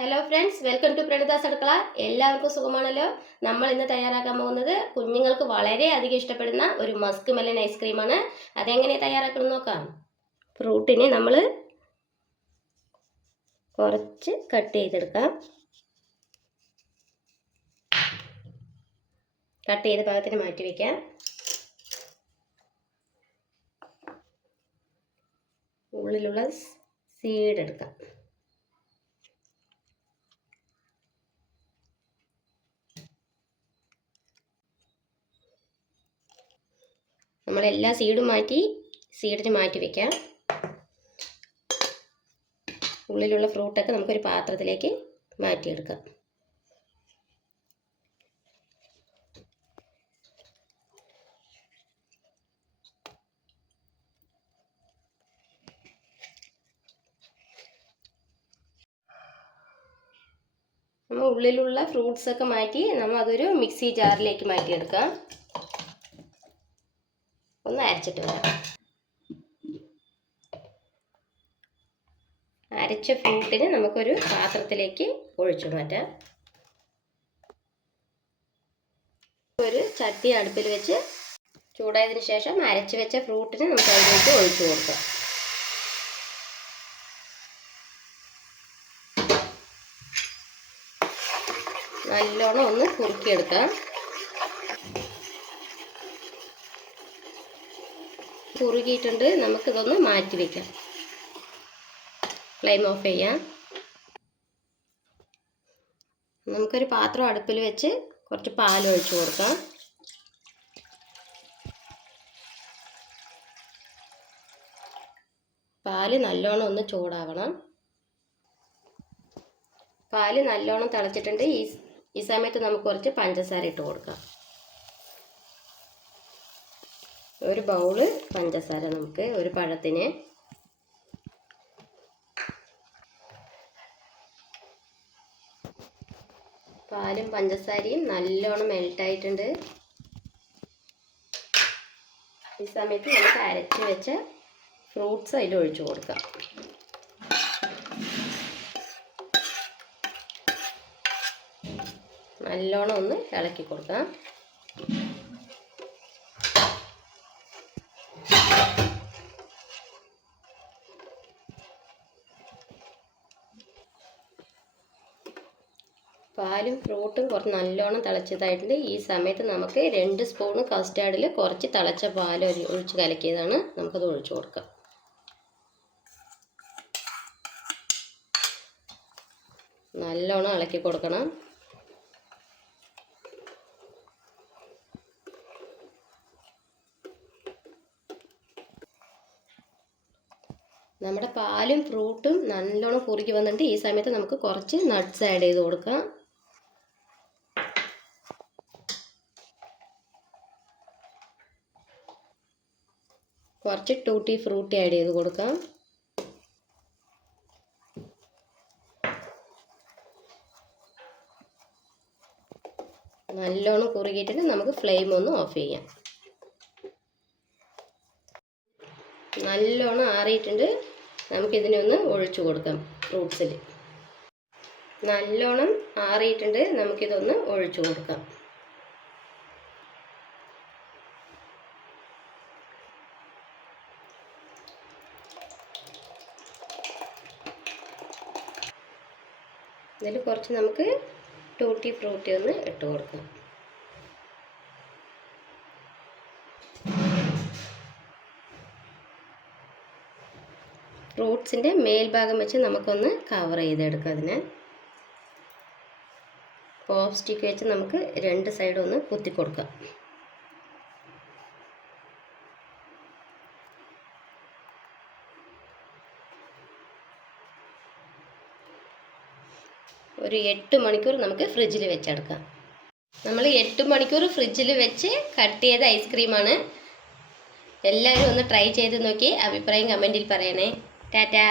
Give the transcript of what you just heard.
Hello friends, welcome to പ്രണീതാസ് അടുക്കള. എല്ലാവർക്കും സുഖമാണല്ലോ. നമ്മൾ ഇന്ന് തയ്യാറാക്കാൻ പോകുന്നത് കുഞ്ഞുങ്ങൾക്ക് വളരെയധികം ഇഷ്ടപ്പെടുന്ന ഒരു മസ്ക് മെലൻ ഐസ്ക്രീമാണ്. അതെങ്ങനെ തയ്യാറാക്കണം നോക്കാം. ഫ്രൂട്ടിനെ നമ്മൾ കുറച്ച് കട്ട് ചെയ്തെടുക്കാം. കട്ട് ചെയ്ത ഭാഗത്തിന് മാറ്റി വയ്ക്കാം. ഉള്ളിലുള്ള സീഡ് എടുക്കാം. നമ്മളെല്ലാ സീഡിന് മാറ്റി വയ്ക്കാം. ഉള്ളിലുള്ള ഫ്രൂട്ടൊക്കെ നമുക്കൊരു പാത്രത്തിലേക്ക് മാറ്റിയെടുക്കാം. നമ്മൾ ഉള്ളിലുള്ള ഫ്രൂട്ട്സൊക്കെ മാറ്റി നമ്മൾ അതൊരു മിക്സി ജാറിലേക്ക് മാറ്റിയെടുക്കാം. ഒന്ന് അരച്ചിട്ട് വരാം. അരച്ച ഫ്രൂട്ടിന് നമുക്കൊരു പാത്രത്തിലേക്ക് ഒഴിച്ചു മാറ്റാം. ഒരു ചട്ടി അടുപ്പിൽ വെച്ച് ചൂടായതിനു ശേഷം അരച്ച് വെച്ച ഫ്രൂട്ടിന് നമുക്ക് അതിലേക്ക് ഒഴിച്ചു കൊടുക്കാം. നല്ലോണം ഒന്ന് കുറുക്കിയെടുക്കാം. കുറുകിയിട്ടുണ്ട്. നമുക്കിതൊന്ന് മാറ്റി വയ്ക്കാം. ഫ്ലെയിം ഓഫ് ചെയ്യാം. നമുക്കൊരു പാത്രം അടുപ്പിൽ വെച്ച് കുറച്ച് പാൽ ഒഴിച്ചു കൊടുക്കാം. പാല് നല്ലോണം ഒന്ന് ചൂടാവണം. പാല് നല്ലോണം തിളച്ചിട്ടുണ്ട്. ഈ സമയത്ത് നമുക്ക് കുറച്ച് പഞ്ചസാര ഇട്ട് കൊടുക്കാം. ഒരു ബൗള് പഞ്ചസാര നമുക്ക് ഒരു പഴത്തിന്. പാലും പഞ്ചസാരയും നല്ലോണം മെൽട്ടായിട്ടുണ്ട്. ഈ സമയത്ത് നമുക്ക് അരച്ച് വെച്ച ഫ്രൂട്ട്സ് അതിൽ ഒഴിച്ചു കൊടുക്കാം. നല്ലോണം ഒന്ന് ഇളക്കി കൊടുക്കാം. പാലും ഫ്രൂട്ടും കുറച്ച് നല്ലോണം തിളച്ചതായിട്ടുണ്ട്. ഈ സമയത്ത് നമുക്ക് 2 സ്പൂണ് കസ്റ്റാർഡിൽ കുറച്ച് തിളച്ച പാൽ ഒഴിച്ച് കലക്കിയതാണ്. നമുക്കത് ഒഴിച്ചു കൊടുക്കാം. നല്ലോണം ഇളക്കി കൊടുക്കണം. നമ്മുടെ പാലും ഫ്രൂട്ടും നല്ലോണം കുറുകി വന്നിട്ട് ഈ സമയത്ത് നമുക്ക് കുറച്ച് നട്ട്സ് ആഡ് ചെയ്ത് കൊടുക്കാം. കുറച്ച് ടൂട്ടി ഫ്രൂട്ടി ആഡ് ചെയ്ത് കൊടുക്കാം. നല്ലോണം കുറുകിയിട്ട് നമുക്ക് ഫ്ലെയിം ഒന്ന് ഓഫ് ചെയ്യാം. നല്ലോണം ആറിയിട്ടുണ്ട്. നമുക്കിതിനെ ഒന്ന് ഒഴിച്ചു കൊടുക്കാം. ഫ്രൂട്ട്സിൽ നല്ലോണം ആറിയിട്ടുണ്ട്. നമുക്കിതൊന്ന് ഒഴിച്ചു കൊടുക്കാം. ഇതിൽ കുറച്ച് നമുക്ക് ടൂട്ടി ഫ്രൂട്ടി ഒന്ന് ഇട്ട് കൊടുക്കാം. ഫ്രൂട്ട്സിൻ്റെ മേൽഭാഗം വെച്ച് നമുക്കൊന്ന് കവർ ചെയ്തെടുക്കാം. അതിനെ പോപ്പ് സ്റ്റിക്ക് വെച്ച് നമുക്ക് 2 സൈഡും ഒന്ന് കുത്തി കൊടുക്കാം. ഒരു 8 മണിക്കൂർ നമുക്ക് ഫ്രിഡ്ജിൽ വെച്ചെടുക്കാം. നമ്മൾ 8 മണിക്കൂർ ഫ്രിഡ്ജിൽ വെച്ച് കട്ട് ചെയ്ത ഐസ്ക്രീമാണ്. എല്ലാവരും ഒന്ന് ട്രൈ ചെയ്ത് നോക്കി അഭിപ്രായം കമൻറ്റിൽ പറയണേ. ടാറ്റാ.